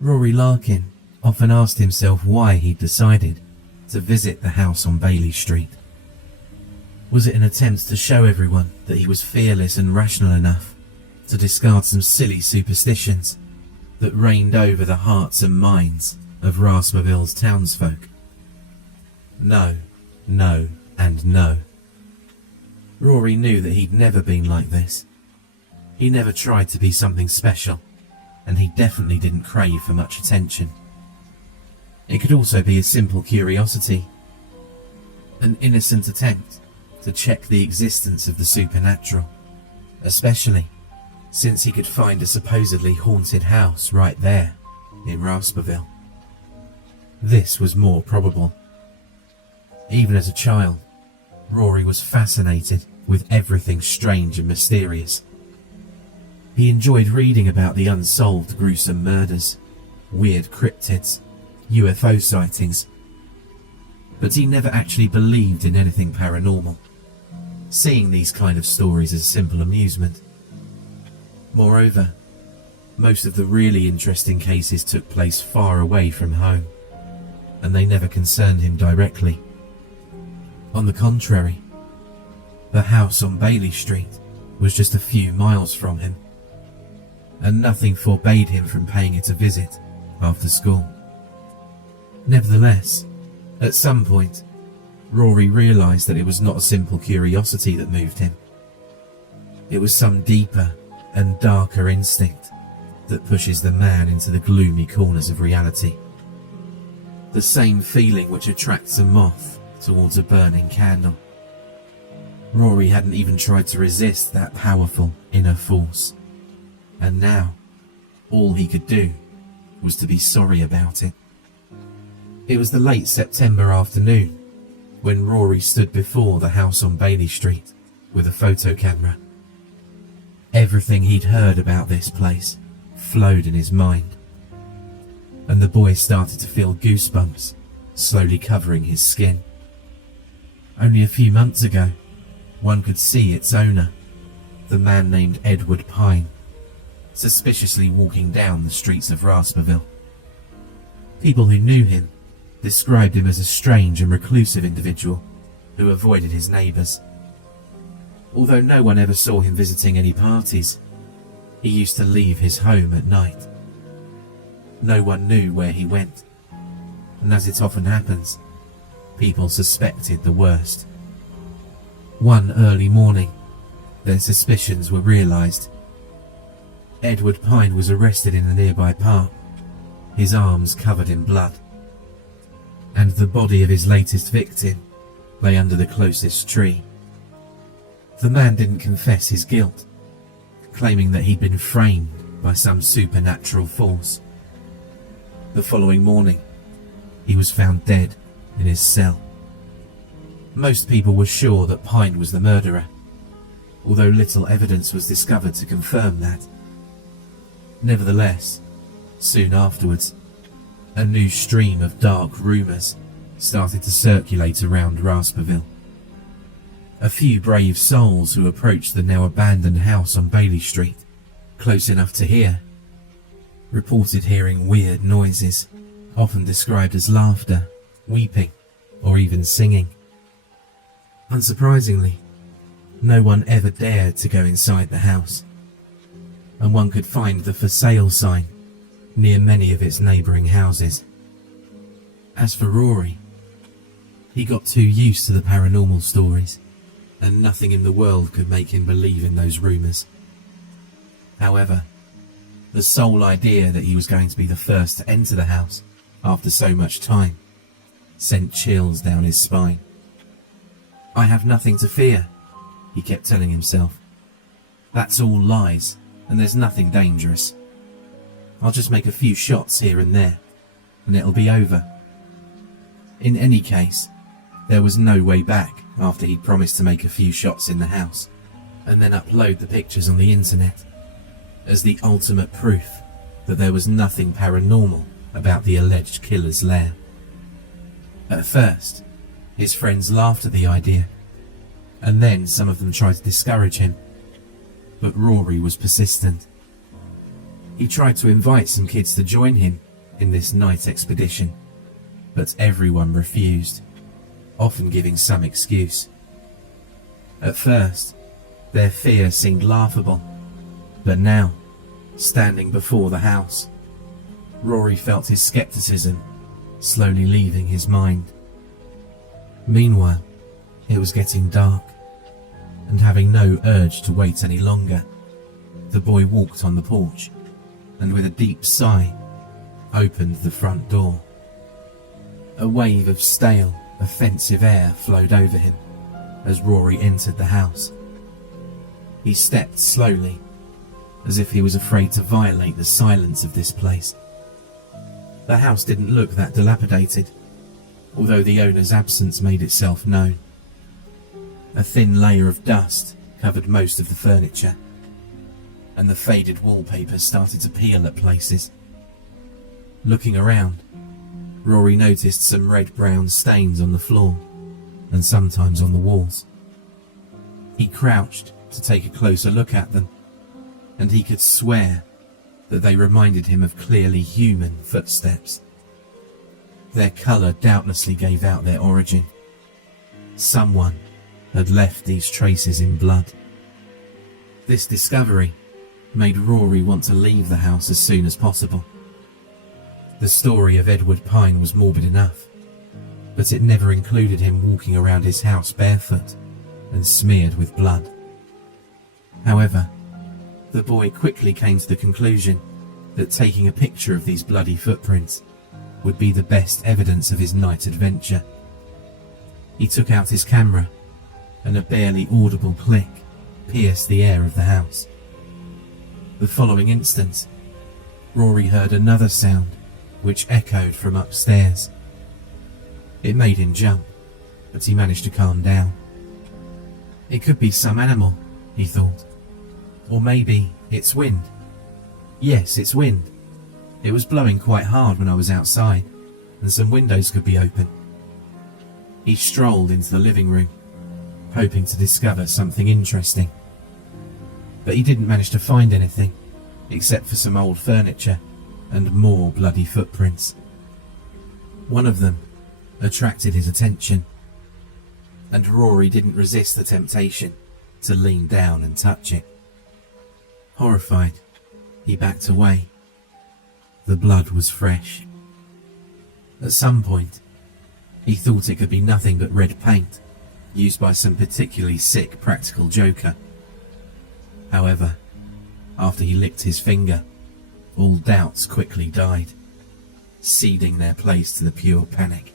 Rory Larkin often asked himself why he'd decided to visit the house on Bailey Street. Was it an attempt to show everyone that he was fearless and rational enough to discard some silly superstitions that reigned over the hearts and minds of Rasperville's townsfolk? No, no, and no. Rory knew that he'd never been like this. He never tried to be something special, and he definitely didn't crave for much attention. It could also be a simple curiosity, an innocent attempt to check the existence of the supernatural, especially since he could find a supposedly haunted house right there in Rasperville. This was more probable. Even as a child, Rory was fascinated with everything strange and mysterious. He enjoyed reading about the unsolved gruesome murders, weird cryptids, UFO sightings, but he never actually believed in anything paranormal, seeing these kind of stories as simple amusement. Moreover, most of the really interesting cases took place far away from home, and they never concerned him directly. On the contrary, the house on Bailey Street was just a few miles from him, and nothing forbade him from paying it a visit after school. Nevertheless, at some point, Rory realised that it was not a simple curiosity that moved him. It was some deeper and darker instinct that pushes the man into the gloomy corners of reality. The same feeling which attracts a moth towards a burning candle. Rory hadn't even tried to resist that powerful inner force, and now all he could do was to be sorry about it. It was the late September afternoon when Rory stood before the house on Bailey Street with a photo camera. Everything he'd heard about this place flowed in his mind, and the boy started to feel goosebumps slowly covering his skin. Only a few months ago, one could see its owner, the man named Edward Pine, suspiciously walking down the streets of Rasperville. People who knew him described him as a strange and reclusive individual who avoided his neighbours. Although no one ever saw him visiting any parties, he used to leave his home at night. No one knew where he went, and as it often happens, people suspected the worst. One early morning, their suspicions were realised. Edward Pine was arrested in a nearby park, his arms covered in blood, and the body of his latest victim lay under the closest tree. The man didn't confess his guilt, claiming that he'd been framed by some supernatural force. The following morning, he was found dead in his cell. Most people were sure that Pine was the murderer, although little evidence was discovered to confirm that. Nevertheless, soon afterwards, a new stream of dark rumours started to circulate around Rasperville. A few brave souls who approached the now abandoned house on Bailey Street, close enough to hear, reported hearing weird noises, often described as laughter, weeping, or even singing. Unsurprisingly, no one ever dared to go inside the house, and one could find the for sale sign near many of its neighbouring houses. As for Rory, he got too used to the paranormal stories, and nothing in the world could make him believe in those rumours. However, the sole idea that he was going to be the first to enter the house after so much time sent chills down his spine. "I have nothing to fear," he kept telling himself. "That's all lies, and there's nothing dangerous. I'll just make a few shots here and there, and it'll be over." In any case, there was no way back after he'd promised to make a few shots in the house, and then upload the pictures on the internet, as the ultimate proof that there was nothing paranormal about the alleged killer's lair. At first, his friends laughed at the idea, and then some of them tried to discourage him, but Rory was persistent. He tried to invite some kids to join him in this night expedition, but everyone refused, often giving some excuse. At first, their fear seemed laughable, but now, standing before the house, Rory felt his skepticism slowly leaving his mind. Meanwhile, it was getting dark, and having no urge to wait any longer, the boy walked on the porch and with a deep sigh, opened the front door. A wave of stale, offensive air flowed over him as Rory entered the house. He stepped slowly, as if he was afraid to violate the silence of this place. The house didn't look that dilapidated, although the owner's absence made itself known. A thin layer of dust covered most of the furniture, and the faded wallpaper started to peel at places. Looking around, Rory noticed some red-brown stains on the floor, and sometimes on the walls. He crouched to take a closer look at them, and he could swear that they reminded him of clearly human footsteps. Their colour doubtlessly gave out their origin. Someone had left these traces in blood. This discovery made Rory want to leave the house as soon as possible. The story of Edward Pine was morbid enough, but it never included him walking around his house barefoot and smeared with blood. However, the boy quickly came to the conclusion that taking a picture of these bloody footprints would be the best evidence of his night adventure. He took out his camera, and a barely audible click pierced the air of the house. The following instant, Rory heard another sound which echoed from upstairs. It made him jump, but he managed to calm down. It could be some animal, he thought. Or maybe it's wind. Yes, it's wind. It was blowing quite hard when I was outside, and some windows could be open. He strolled into the living room, hoping to discover something interesting. But he didn't manage to find anything, except for some old furniture and more bloody footprints. One of them attracted his attention, and Rory didn't resist the temptation to lean down and touch it. Horrified, he backed away. The blood was fresh. At some point, he thought it could be nothing but red paint, used by some particularly sick practical joker. However, after he licked his finger, all doubts quickly died, ceding their place to the pure panic.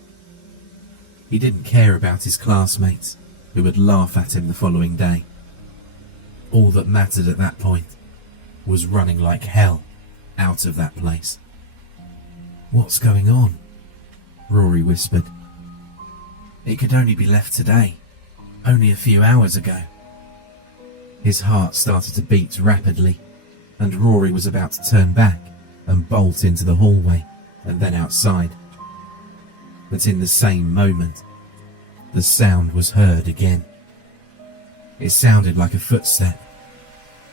He didn't care about his classmates, who would laugh at him the following day. All that mattered at that point was running like hell out of that place. "What's going on?" Rory whispered. "It could only be left today, only a few hours ago." His heart started to beat rapidly, and Rory was about to turn back and bolt into the hallway and then outside. But in the same moment, the sound was heard again. It sounded like a footstep,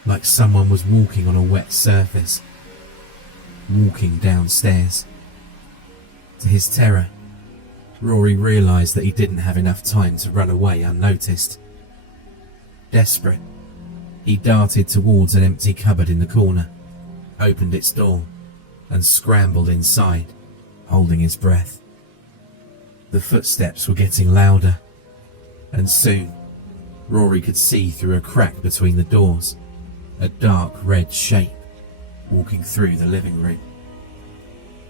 like someone was walking on a wet surface, walking downstairs. To his terror, Rory realised that he didn't have enough time to run away unnoticed. Desperate, he darted towards an empty cupboard in the corner, opened its door, and scrambled inside, holding his breath. The footsteps were getting louder, and soon Rory could see through a crack between the doors a dark red shape walking through the living room.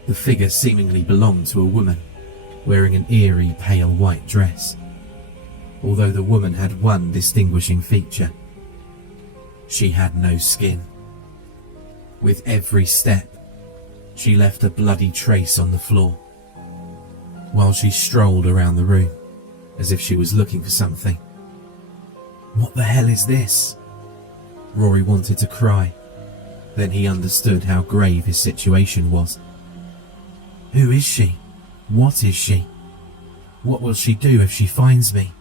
The figure seemingly belonged to a woman, wearing an eerie pale white dress, although the woman had one distinguishing feature. She had no skin. With every step, she left a bloody trace on the floor, while she strolled around the room as if she was looking for something. "What the hell is this?" Rory wanted to cry. Then he understood how grave his situation was. Who is she? What is she? What will she do if she finds me?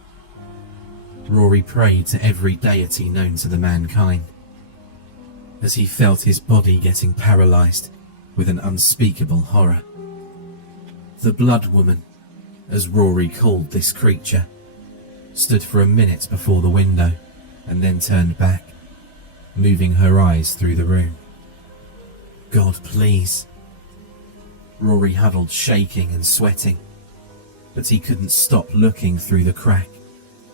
Rory prayed to every deity known to the mankind. As he felt his body getting paralysed with an unspeakable horror. The Blood Woman, as Rory called this creature, stood for a minute before the window and then turned back, moving her eyes through the room. God, please. Rory huddled, shaking and sweating, but he couldn't stop looking through the crack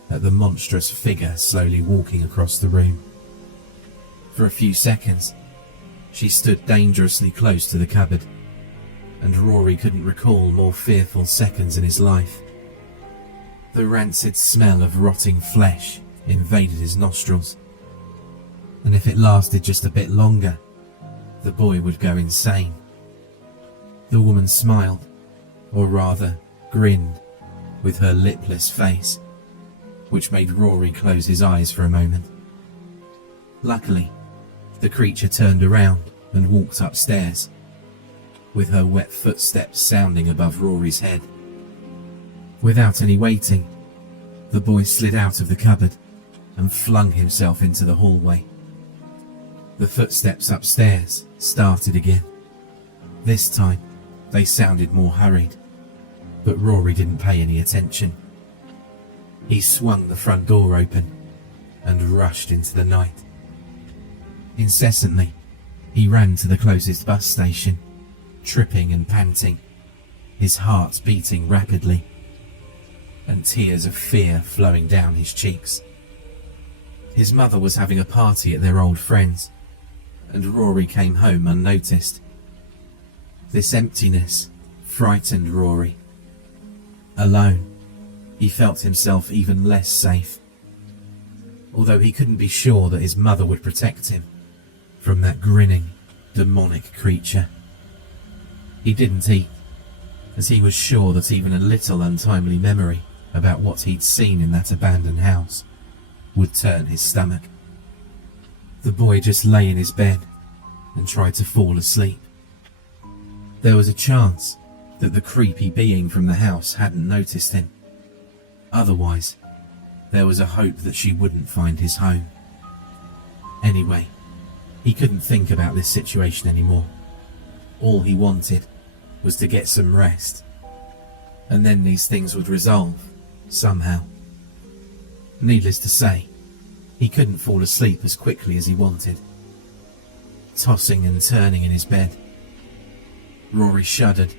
at the monstrous figure slowly walking across the room. For a few seconds, she stood dangerously close to the cupboard, and Rory couldn't recall more fearful seconds in his life. The rancid smell of rotting flesh invaded his nostrils, and if it lasted just a bit longer, the boy would go insane. The woman smiled, or rather grinned, with her lipless face, which made Rory close his eyes for a moment. Luckily, the creature turned around and walked upstairs, with her wet footsteps sounding above Rory's head. Without any waiting, the boy slid out of the cupboard and flung himself into the hallway. The footsteps upstairs started again. This time, they sounded more hurried, but Rory didn't pay any attention. He swung the front door open and rushed into the night. Incessantly, he ran to the closest bus station, tripping and panting, his heart beating rapidly, and tears of fear flowing down his cheeks. His mother was having a party at their old friend's, and Rory came home unnoticed. This emptiness frightened Rory. Alone, he felt himself even less safe, although he couldn't be sure that his mother would protect him from that grinning, demonic creature. He didn't eat, as he was sure that even a little untimely memory about what he'd seen in that abandoned house would turn his stomach. The boy just lay in his bed and tried to fall asleep. There was a chance that the creepy being from the house hadn't noticed him. Otherwise, there was a hope that she wouldn't find his home. Anyway, he couldn't think about this situation anymore. All he wanted was to get some rest, and then these things would resolve, somehow. Needless to say, he couldn't fall asleep as quickly as he wanted. Tossing and turning in his bed, Rory shuddered,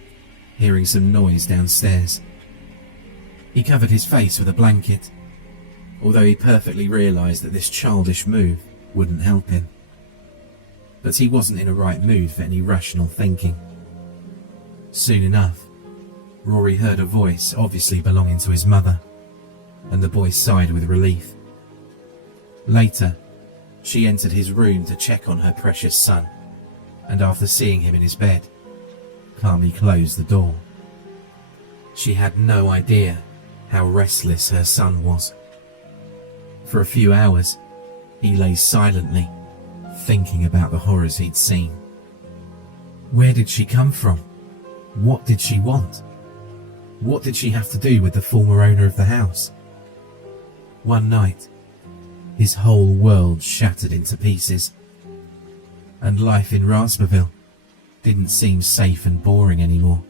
hearing some noise downstairs. He covered his face with a blanket, although he perfectly realised that this childish move wouldn't help him. But he wasn't in a right mood for any rational thinking. Soon enough, Rory heard a voice obviously belonging to his mother, and the boy sighed with relief. Later, she entered his room to check on her precious son, and after seeing him in his bed, calmly closed the door. She had no idea how restless her son was. For a few hours, he lay silently, thinking about the horrors he'd seen. Where did she come from? What did she want? What did she have to do with the former owner of the house? One night, his whole world shattered into pieces, and life in Rasperville didn't seem safe and boring anymore.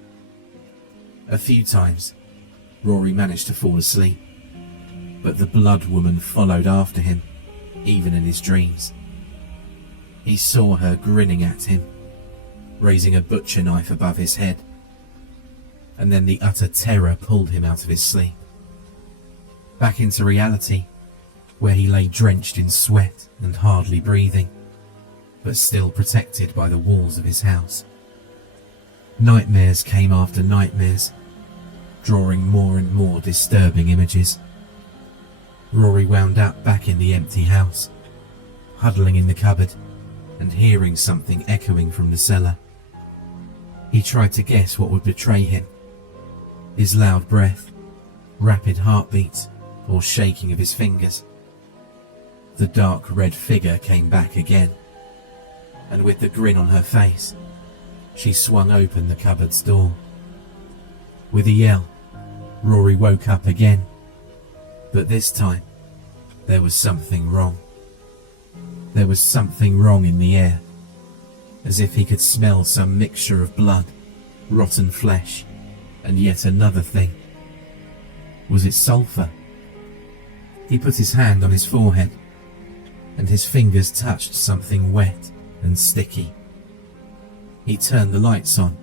A few times, Rory managed to fall asleep, but the Blood Woman followed after him, even in his dreams. He saw her grinning at him, raising a butcher knife above his head, and then the utter terror pulled him out of his sleep, back into reality, where he lay drenched in sweat and hardly breathing, but still protected by the walls of his house. Nightmares came after nightmares, drawing more and more disturbing images. Rory wound up back in the empty house, huddling in the cupboard and hearing something echoing from the cellar. He tried to guess what would betray him: his loud breath, rapid heartbeats, or shaking of his fingers. The dark red figure came back again, and with the grin on her face, she swung open the cupboard's door. With a yell, Rory woke up again, but this time, there was something wrong. There was something wrong in the air. as if he could smell some mixture of blood, rotten flesh, and yet another thing. Was it sulphur? He put his hand on his forehead, and his fingers touched something wet and sticky. He turned the lights on,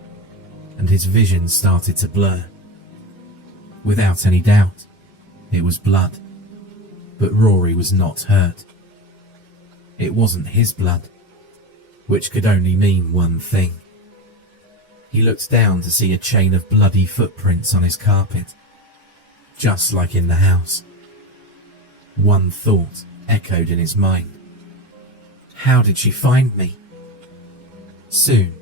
and his vision started to blur. Without any doubt, it was blood, but Rory was not hurt. It wasn't his blood, which could only mean one thing. He looked down to see a chain of bloody footprints on his carpet, just like in the house. One thought echoed in his mind. How did she find me? Soon,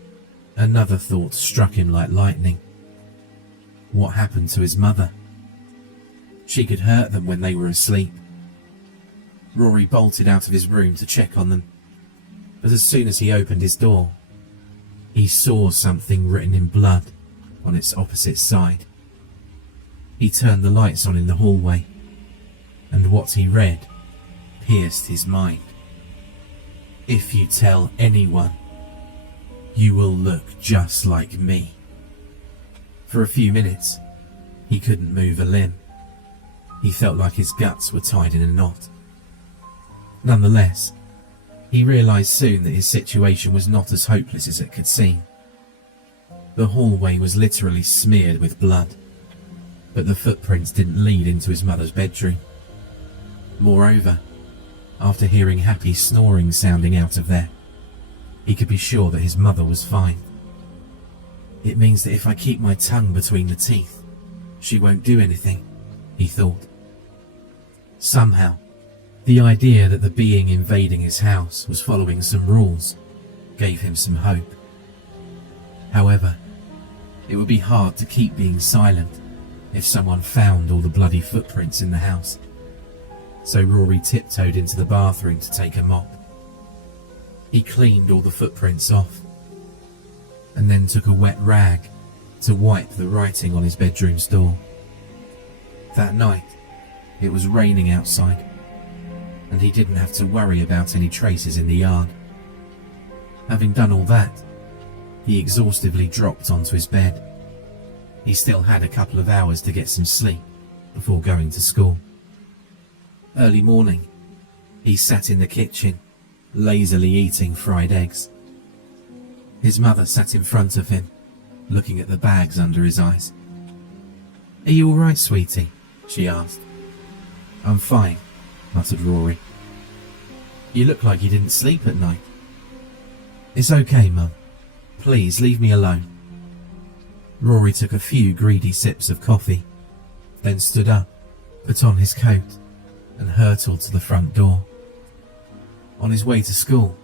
another thought struck him like lightning. What happened to his mother? She could hurt them when they were asleep. Rory bolted out of his room to check on them, but as soon as he opened his door, he saw something written in blood on its opposite side. He turned the lights on in the hallway, and what he read pierced his mind. If you tell anyone, you will look just like me. For a few minutes, he couldn't move a limb. He felt like his guts were tied in a knot. Nonetheless, he realised soon that his situation was not as hopeless as it could seem. The hallway was literally smeared with blood, but the footprints didn't lead into his mother's bedroom. Moreover, after hearing happy snoring sounding out of there, he could be sure that his mother was fine. It means that if I keep my tongue between the teeth, she won't do anything, he thought. Somehow, the idea that the being invading his house was following some rules gave him some hope. However, it would be hard to keep being silent if someone found all the bloody footprints in the house. So Rory tiptoed into the bathroom to take a mop. He cleaned all the footprints off, and then took a wet rag to wipe the writing on his bedroom's door. That night, it was raining outside, and he didn't have to worry about any traces in the yard. Having done all that, he exhaustively dropped onto his bed. He still had a couple of hours to get some sleep before going to school. Early morning, he sat in the kitchen, lazily eating fried eggs. His mother sat in front of him, looking at the bags under his eyes. "Are you all right, sweetie?" she asked. "I'm fine," muttered Rory. "You look like you didn't sleep at night." "It's okay, Mum. Please leave me alone." Rory took a few greedy sips of coffee, then stood up, put on his coat, and hurtled to the front door. On his way to school,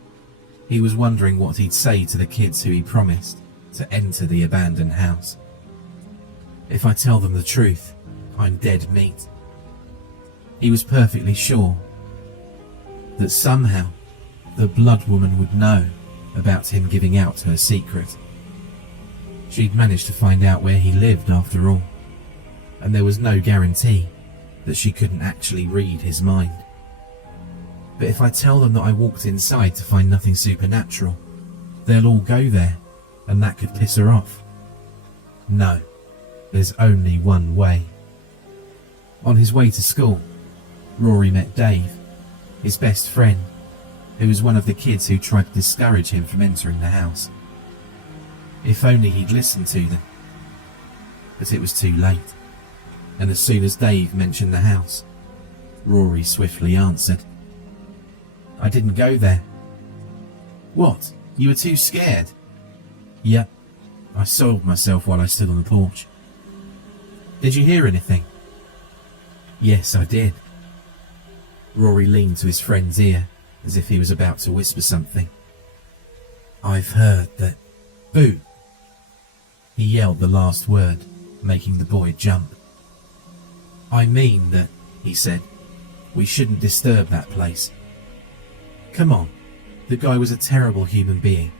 he was wondering what he'd say to the kids who he promised to enter the abandoned house. If I tell them the truth, I'm dead meat. He was perfectly sure that somehow the Blood Woman would know about him giving out her secret. She'd managed to find out where he lived after all, and there was no guarantee that she couldn't actually read his mind. But if I tell them that I walked inside to find nothing supernatural, they'll all go there, and that could piss her off. No, there's only one way. On his way to school, Rory met Dave, his best friend, who was one of the kids who tried to discourage him from entering the house. If only he'd listened to them. But it was too late, and as soon as Dave mentioned the house, Rory swiftly answered, "I didn't go there." "What? You were too scared?" "Yep, I soiled myself while I stood on the porch." "Did you hear anything?" "Yes, I did." Rory leaned to his friend's ear as if he was about to whisper something. "I've heard that..." "Boo!" He yelled the last word, making the boy jump. "I mean that," he said, "we shouldn't disturb that place. Come on, the guy was a terrible human being,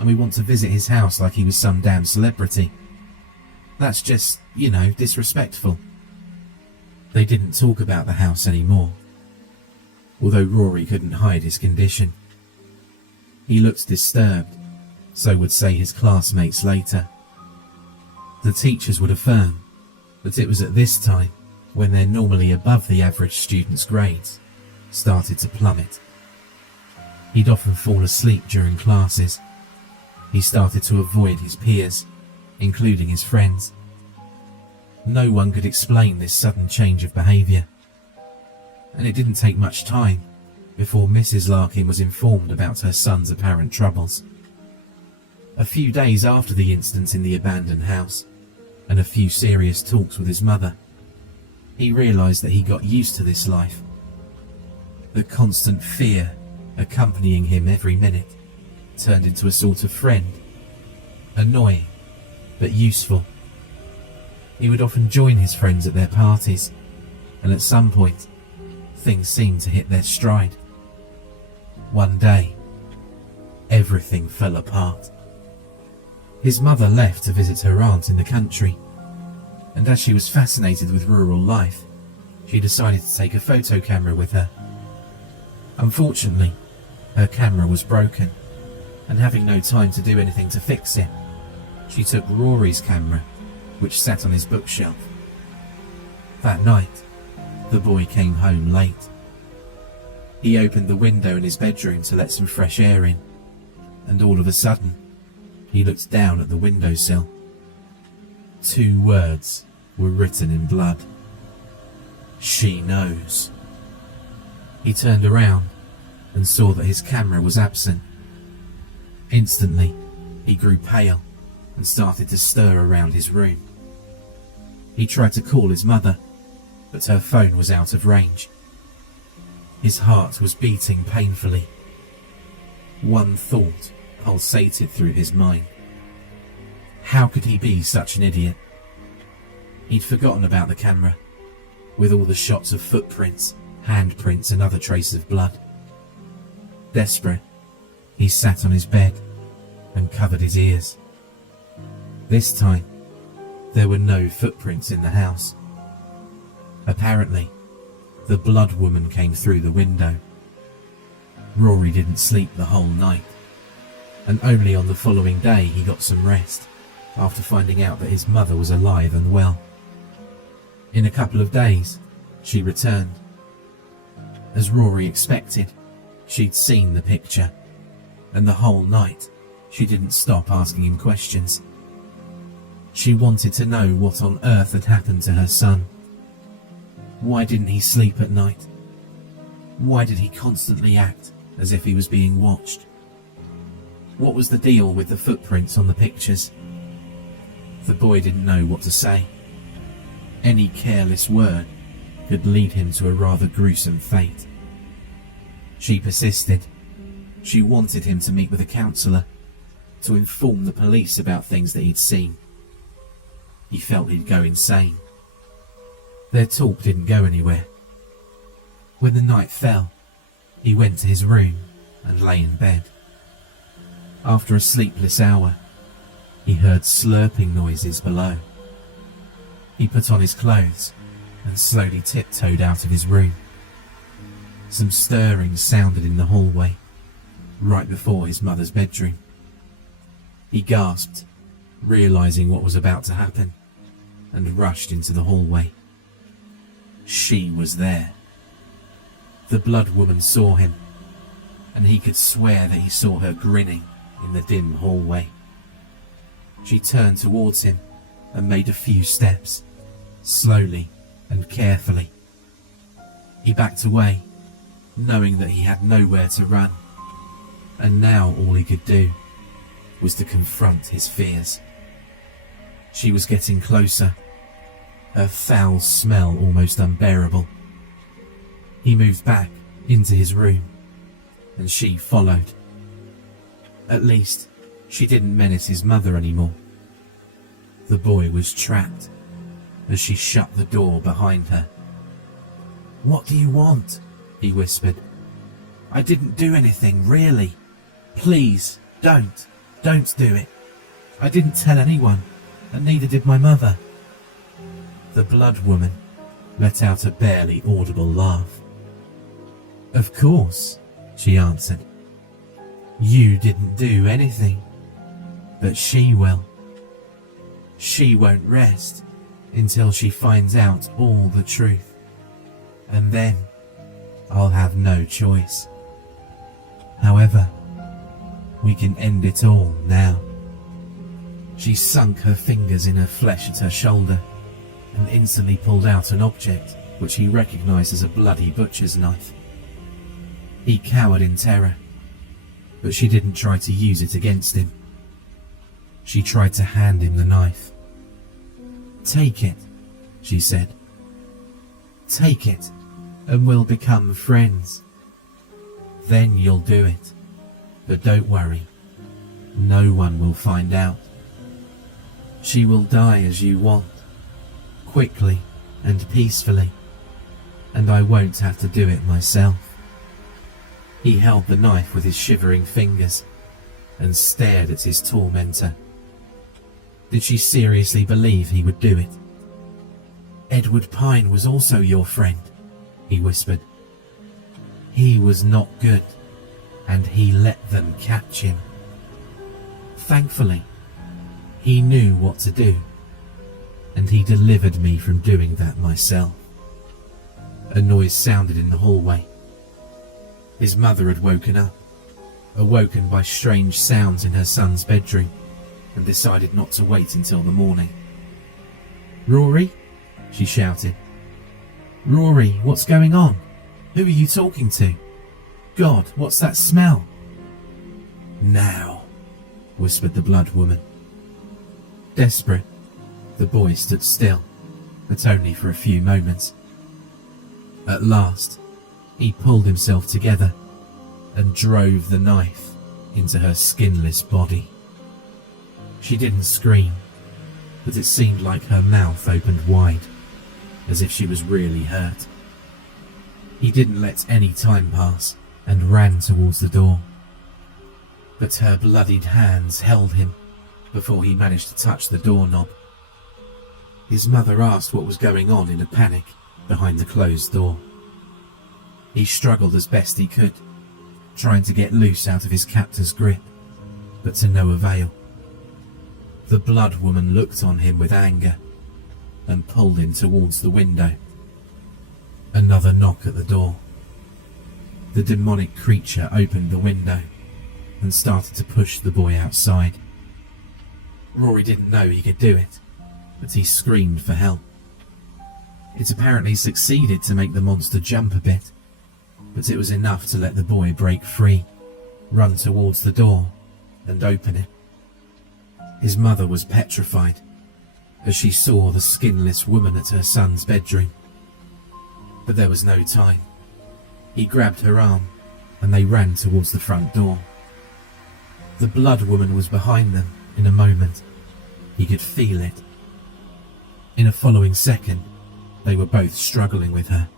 and we want to visit his house like he was some damn celebrity. That's just, disrespectful." They didn't talk about the house anymore, although Rory couldn't hide his condition. He looked disturbed So would say his classmates later. The teachers would affirm that it was at this time when their normally above the average students' grades started to plummet. He'd often fall asleep during classes. He started to avoid his peers, including his friends. No one could explain this sudden change of behaviour, and it didn't take much time before Mrs. Larkin was informed about her son's apparent troubles. A few days after the incident in the abandoned house, and a few serious talks with his mother, he realised that he got used to this life. The constant fear accompanying him every minute turned into a sort of friend, annoying but useful. He would often join his friends at their parties, and at some point, things seemed to hit their stride. One day, everything fell apart. His mother left to visit her aunt in the country, and as she was fascinated with rural life, she decided to take a photo camera with her. Unfortunately, her camera was broken, and having no time to do anything to fix it, she took Rory's camera, which sat on his bookshelf. That night, the boy came home late. He opened the window in his bedroom to let some fresh air in, and all of a sudden, he looked down at the windowsill. 2 words were written in blood. She knows. He turned around and saw that his camera was absent. Instantly, he grew pale and started to stir around his room. He tried to call his mother, but her phone was out of range. His heart was beating painfully. One thought pulsated through his mind. How could he be such an idiot? He'd forgotten about the camera, with all the shots of footprints, handprints and other traces of blood. Desperate, he sat on his bed and covered his ears. This time, there were no footprints in the house. Apparently, the blood woman came through the window. Rory didn't sleep the whole night, and only on the following day he got some rest after finding out that his mother was alive and well. In a couple of days, she returned. As Rory expected, she'd seen the picture, and the whole night she didn't stop asking him questions. She wanted to know what on earth had happened to her son. Why didn't he sleep at night? Why did he constantly act as if he was being watched? What was the deal with the footprints on the pictures? The boy didn't know what to say. Any careless word could lead him to a rather gruesome fate. She persisted. She wanted him to meet with a counsellor, to inform the police about things that he'd seen. He felt he'd go insane. Their talk didn't go anywhere. When the night fell, he went to his room and lay in bed. After a sleepless hour, he heard slurping noises below. He put on his clothes and slowly tiptoed out of his room. Some stirring sounded in the hallway, right before his mother's bedroom. He gasped, realizing what was about to happen, and rushed into the hallway. She was there. The blood woman saw him, and he could swear that he saw her grinning in the dim hallway. She turned towards him and made a few steps, slowly and carefully. He backed away, knowing that he had nowhere to run, and now all he could do was to confront his fears. She was getting closer, her foul smell almost unbearable. He moved back into his room, and she followed. At least, she didn't menace his mother anymore. The boy was trapped as she shut the door behind her. "What do you want?" he whispered. "I didn't do anything, really. Please, don't do it. I didn't tell anyone, and neither did my mother." The blood woman let out a barely audible laugh. "Of course," she answered. "You didn't do anything. But she will. She won't rest until she finds out all the truth. And then I'll have no choice. However, we can end it all now. She sunk her fingers in her flesh at her shoulder and instantly pulled out an object which he recognized as a bloody butcher's knife. He cowered in terror, but she didn't try to use it against him. She tried to hand him the knife. "Take it," she said. "Take it, and we'll become friends. Then you'll do it. But don't worry, no one will find out. She will die as you want, quickly and peacefully, and I won't have to do it myself." He held the knife with his shivering fingers and stared at his tormentor. Did she seriously believe he would do it? "Edward Pine was also your friend," he whispered. "He was not good, and he let them catch him. Thankfully, he knew what to do, and he delivered me from doing that myself." A noise sounded in the hallway. His mother had woken up, awoken by strange sounds in her son's bedroom, and decided not to wait until the morning. "Rory?" she shouted. "Rory, what's going on? Who are you talking to? God, what's that smell?" "Now," whispered the blood woman. Desperate, the boy stood still, but only for a few moments. At last, he pulled himself together and drove the knife into her skinless body. She didn't scream, but it seemed like her mouth opened wide, as if she was really hurt. He didn't let any time pass and ran towards the door. But her bloodied hands held him before he managed to touch the doorknob. His mother asked what was going on in a panic behind the closed door. He struggled as best he could, trying to get loose out of his captor's grip, but to no avail. The blood woman looked on him with anger and pulled him towards the window. Another knock at the door. The demonic creature opened the window and started to push the boy outside. Rory didn't know he could do it, but he screamed for help. It apparently succeeded to make the monster jump a bit, but it was enough to let the boy break free, run towards the door, and open it. His mother was petrified as she saw the skinless woman at her son's bedroom. But there was no time. He grabbed her arm and they ran towards the front door. The blood woman was behind them in a moment. He could feel it. In a following second, they were both struggling with her.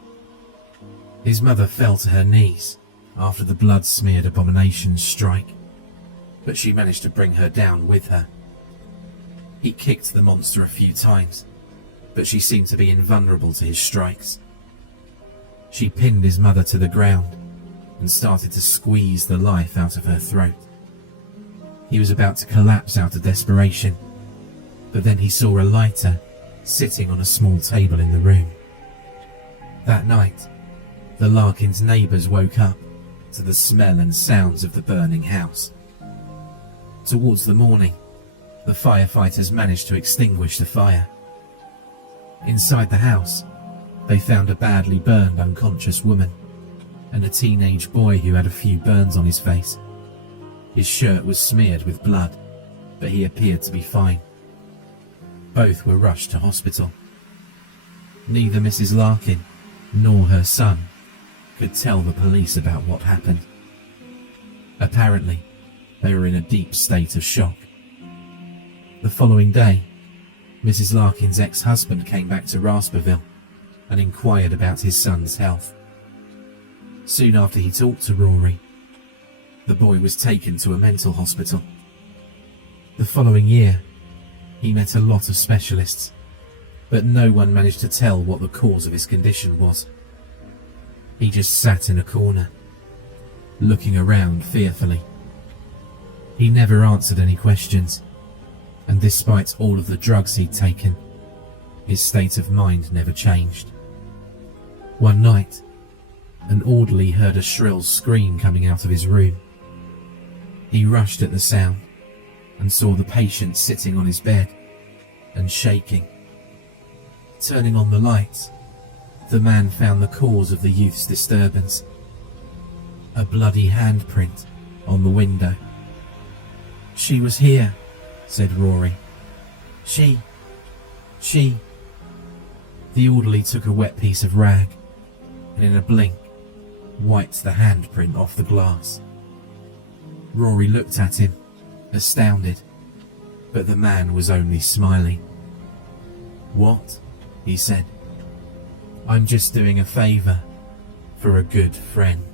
His mother fell to her knees after the blood-smeared abomination's strike, but she managed to bring her down with her. He kicked the monster a few times, but she seemed to be invulnerable to his strikes. She pinned his mother to the ground and started to squeeze the life out of her throat. He was about to collapse out of desperation, but then he saw a lighter sitting on a small table in the room. That night, the Larkins' neighbours woke up to the smell and sounds of the burning house. Towards the morning, the firefighters managed to extinguish the fire. Inside the house, they found a badly burned unconscious woman and a teenage boy who had a few burns on his face. His shirt was smeared with blood, but he appeared to be fine. Both were rushed to hospital. Neither Mrs. Larkin nor her son could tell the police about what happened. Apparently, they were in a deep state of shock. The following day, Mrs. Larkin's ex-husband came back to Rasperville and inquired about his son's health. Soon after he talked to Rory, the boy was taken to a mental hospital. The following year, he met a lot of specialists, but no one managed to tell what the cause of his condition was. He just sat in a corner, looking around fearfully. He never answered any questions, and despite all of the drugs he'd taken, his state of mind never changed. One night, an orderly heard a shrill scream coming out of his room. He rushed at the sound and saw the patient sitting on his bed and shaking. Turning on the lights, the man found the cause of the youth's disturbance: a bloody handprint on the window. "She was here," said Rory. She. The orderly took a wet piece of rag and in a blink wiped the handprint off the glass. Rory looked at him, astounded, but the man was only smiling. "What?" he said. "I'm just doing a favour for a good friend."